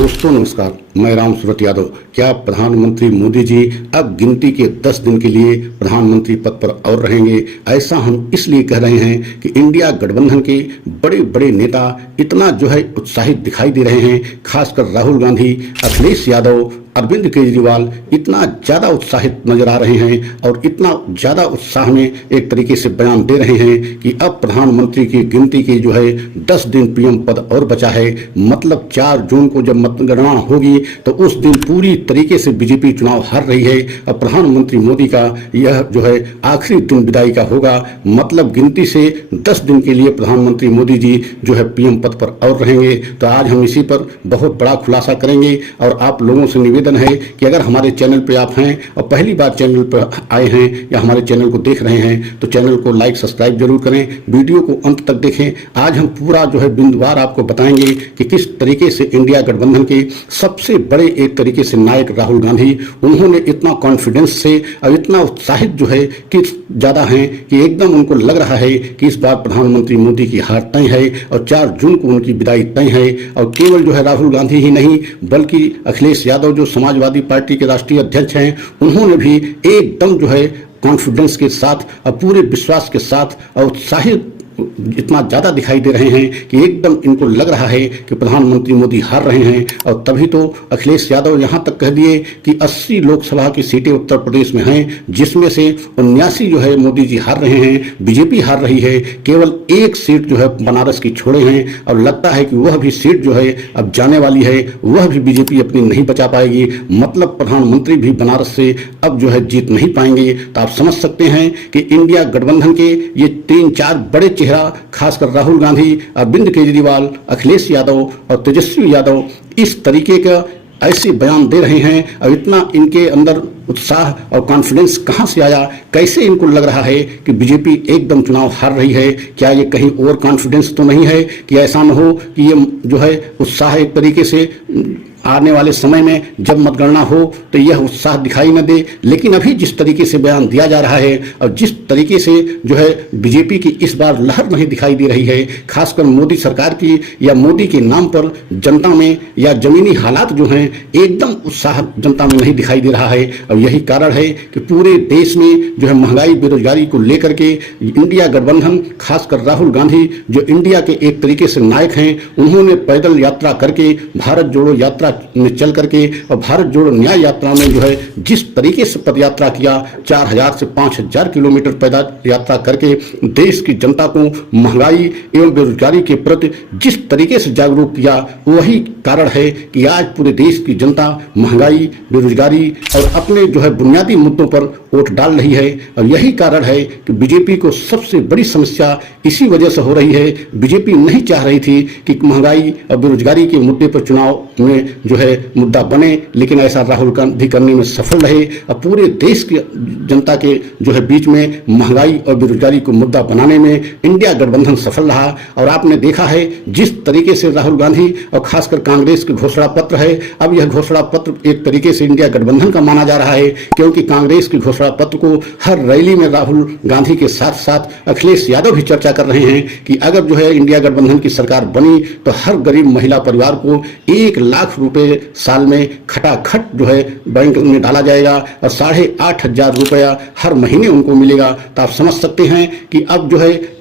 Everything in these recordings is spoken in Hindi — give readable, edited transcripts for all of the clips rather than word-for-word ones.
दोस्तों नमस्कार, मैं राम सूरत यादव। क्या प्रधानमंत्री मोदी जी अब गिनती के 10 दिन के लिए प्रधानमंत्री पद पर और रहेंगे? ऐसा हम इसलिए कह रहे हैं कि इंडिया गठबंधन के बड़े बड़े नेता इतना उत्साहित दिखाई दे रहे हैं, खासकर राहुल गांधी, अखिलेश यादव, अरविंद केजरीवाल इतना ज़्यादा उत्साहित नजर आ रहे हैं और इतना ज़्यादा उत्साह में एक तरीके से बयान दे रहे हैं कि अब प्रधानमंत्री की गिनती की 10 दिन पीएम पद और बचा है। मतलब 4 जून को जब मतगणना होगी तो उस दिन पूरी तरीके से बीजेपी चुनाव हार रही है। अब प्रधानमंत्री मोदी का यह आखिरी दिन विदाई का होगा। मतलब गिनती से 10 दिन के लिए प्रधानमंत्री मोदी जी पीएम पद पर और रहेंगे। तो आज हम इसी पर बहुत बड़ा खुलासा करेंगे और आप लोगों से निवेदन है कि अगर हमारे चैनल पर आप हैं और पहली बार चैनल पर आए हैं या हमारे चैनल को देख रहे हैं तो चैनल को लाइक सब्सक्राइब जरूर करें, वीडियो को अंत तक देखें। आज हम पूरा बिंदुवार आपको बताएंगे कि किस तरीके से इंडिया गठबंधन के सबसे बड़े एक तरीके से नायक राहुल गांधी, उन्होंने इतना कॉन्फिडेंस से और इतना उत्साहित कि ज्यादा हैं कि एकदम उनको लग रहा है कि इस बार प्रधानमंत्री मोदी की हार तय है और 4 जून को उनकी विदाई तय है। और केवल राहुल गांधी ही नहीं बल्कि अखिलेश यादव जो समाजवादी पार्टी के राष्ट्रीय अध्यक्ष हैं, उन्होंने भी एकदम कॉन्फिडेंस के साथ और पूरे विश्वास के साथ और उत्साहित इतना ज़्यादा दिखाई दे रहे हैं कि एकदम इनको लग रहा है कि प्रधानमंत्री मोदी हार रहे हैं। और तभी तो अखिलेश यादव यहाँ तक कह दिए कि 80 लोकसभा की सीटें उत्तर प्रदेश में हैं, जिसमें से 79 मोदी जी हार रहे हैं, बीजेपी हार रही है। केवल एक सीट बनारस की छोड़े हैं और लगता है कि वह भी सीट अब जाने वाली है, वह भी बीजेपी अपनी नहीं बचा पाएगी। मतलब प्रधानमंत्री भी बनारस से अब जीत नहीं पाएंगे। तो आप समझ सकते हैं कि इंडिया गठबंधन के ये 3-4 बड़े चेहरा, खासकर राहुल गांधी, अरविंद केजरीवाल, अखिलेश यादव और तेजस्वी यादव इस तरीके का ऐसे बयान दे रहे हैं। और इतना इनके अंदर उत्साह और कॉन्फिडेंस कहां से आया, कैसे इनको लग रहा है कि बीजेपी एकदम चुनाव हार रही है? क्या ये कहीं और कॉन्फिडेंस तो नहीं है कि ऐसा न हो कि ये उत्साह एक तरीके से आने वाले समय में जब मतगणना हो तो यह उत्साह दिखाई न दे? लेकिन अभी जिस तरीके से बयान दिया जा रहा है और जिस तरीके से बीजेपी की इस बार लहर नहीं दिखाई दे रही है, खासकर मोदी सरकार की या मोदी के नाम पर जनता में या जमीनी हालात हैं एकदम उत्साह जनता में नहीं दिखाई दे रहा है। और यही कारण है कि पूरे देश में महंगाई बेरोजगारी को लेकर के इंडिया गठबंधन, खासकर राहुल गांधी जो इंडिया के एक तरीके से नायक हैं, उन्होंने पैदल यात्रा करके, भारत जोड़ो यात्रा में चल करके और भारत जोड़ो न्याय यात्रा में जिस तरीके से पदयात्रा किया, 4000 से 5000 किलोमीटर पैदल यात्रा करके देश की जनता को महंगाई एवं बेरोजगारी के प्रति जिस तरीके से जागरूक किया, वही कारण है कि आज पूरे देश की जनता महंगाई, बेरोजगारी और अपने बुनियादी मुद्दों पर वोट डाल रही है। और यही कारण है कि बीजेपी को सबसे बड़ी समस्या इसी वजह से हो रही है। बीजेपी नहीं चाह रही थी कि महंगाई और बेरोजगारी के मुद्दे पर चुनाव में मुद्दा बने, लेकिन ऐसा राहुल गांधी करने में सफल रहे और पूरे देश की जनता के बीच में महंगाई और बेरोजगारी को मुद्दा बनाने में इंडिया गठबंधन सफल रहा। और आपने देखा है जिस तरीके से राहुल गांधी और खासकर कांग्रेस के घोषणा पत्र है, अब यह घोषणा पत्र एक तरीके से इंडिया गठबंधन का माना जा रहा है, क्योंकि कांग्रेस की घोषणा पत्र को हर रैली में राहुल गांधी के साथ साथ अखिलेश यादव भी चर्चा कर रहे हैं कि अगर इंडिया गठबंधन की सरकार बनी तो हर गरीब महिला परिवार को 1 लाख रुपए साल में खटाखट बैंक में डाला जाएगा और 8,500 रुपया हर महीने उनको मिलेगा। तो आप समझ सकते हैं कि अब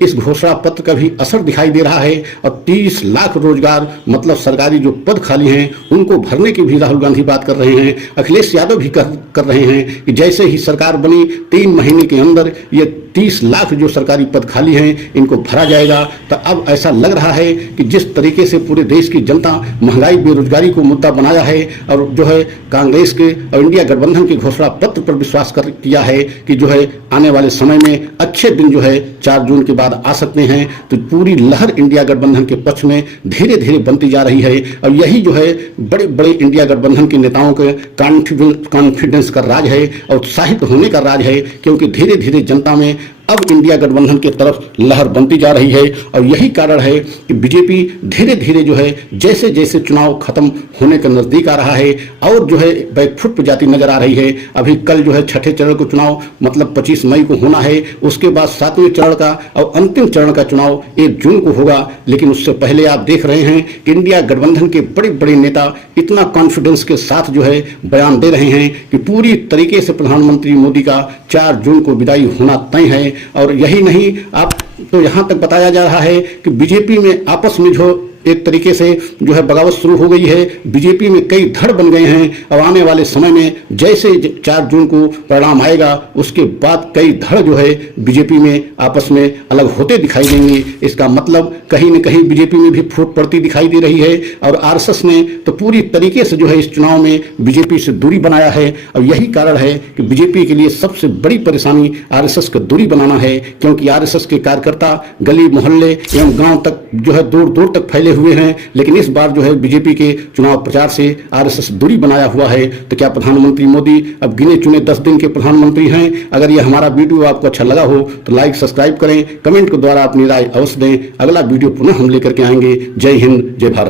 इस घोषणा पत्र का भी असर दिखाई दे रहा है। और 30 लाख रोजगार, मतलब सरकारी जो पद खाली हैं उनको भरने की भी राहुल गांधी बात कर रहे हैं, अखिलेश यादव भी कर रहे हैं कि जैसे ही सरकार बनी 3 महीने के अंदर ये 30 लाख जो सरकारी पद खाली हैं इनको भरा जाएगा। तो अब ऐसा लग रहा है कि जिस तरीके से पूरे देश की जनता महंगाई बेरोजगारी को मुद्दा बनाया है और कांग्रेस के और इंडिया गठबंधन के घोषणा पत्र पर विश्वास किया है कि आने वाले समय में अच्छे दिन 4 जून के बाद आ सकते हैं, तो पूरी लहर इंडिया गठबंधन के पक्ष में धीरे धीरे बनती जा रही है। और यही बड़े बड़े इंडिया गठबंधन के नेताओं के कॉन्फिडेंस का राज है और उत्साहित होने का राज है, क्योंकि धीरे धीरे जनता में अब इंडिया गठबंधन की तरफ लहर बनती जा रही है। और यही कारण है कि बीजेपी धीरे धीरे जो है जैसे जैसे चुनाव खत्म होने का नजदीक आ रहा है और जो है बैकफुट पर जाती नजर आ रही है। अभी कल जो है छठे चरण का चुनाव मतलब 25 मई को होना है, उसके बाद 7वें चरण का और अंतिम चरण का चुनाव 1 जून को होगा। लेकिन उससे पहले आप देख रहे हैं कि इंडिया गठबंधन के बड़े बड़े नेता इतना कॉन्फिडेंस के साथ जो है बयान दे रहे हैं कि पूरी तरीके से प्रधानमंत्री मोदी का 4 जून को विदाई होना तय है। और यही नहीं, आप तो यहां तक बताया जा रहा है कि बीजेपी में आपस में जो एक तरीके से जो है बगावत शुरू हो गई है। बीजेपी में कई धड़ बन गए हैं और आने वाले समय में जैसे 4 जून को परिणाम आएगा उसके बाद कई धड़ जो है बीजेपी में आपस में अलग होते दिखाई देंगे। इसका मतलब कहीं न कहीं बीजेपी में भी फूट पड़ती दिखाई दे रही है। और आरएसएस ने तो पूरी तरीके से जो है इस चुनाव में बीजेपी से दूरी बनाया है। और यही कारण है कि बीजेपी के लिए सबसे बड़ी परेशानी आरएसएस को दूरी बनाना है, क्योंकि आरएसएस के कार्यकर्ता गली मोहल्ले एवं गांव तक जो है दूर दूर तक फैले हुए हैं। लेकिन इस बार जो है बीजेपी के चुनाव प्रचार से आरएसएस दूरी बनाया हुआ है। तो क्या प्रधानमंत्री मोदी अब गिने चुने 10 दिन के प्रधानमंत्री हैं? अगर ये हमारा वीडियो आपको अच्छा लगा हो तो लाइक सब्सक्राइब करें, कमेंट के द्वारा अपनी राय अवश्य दें। अगला वीडियो पुनः हम लेकर के आएंगे। जय हिंद, जय भारत।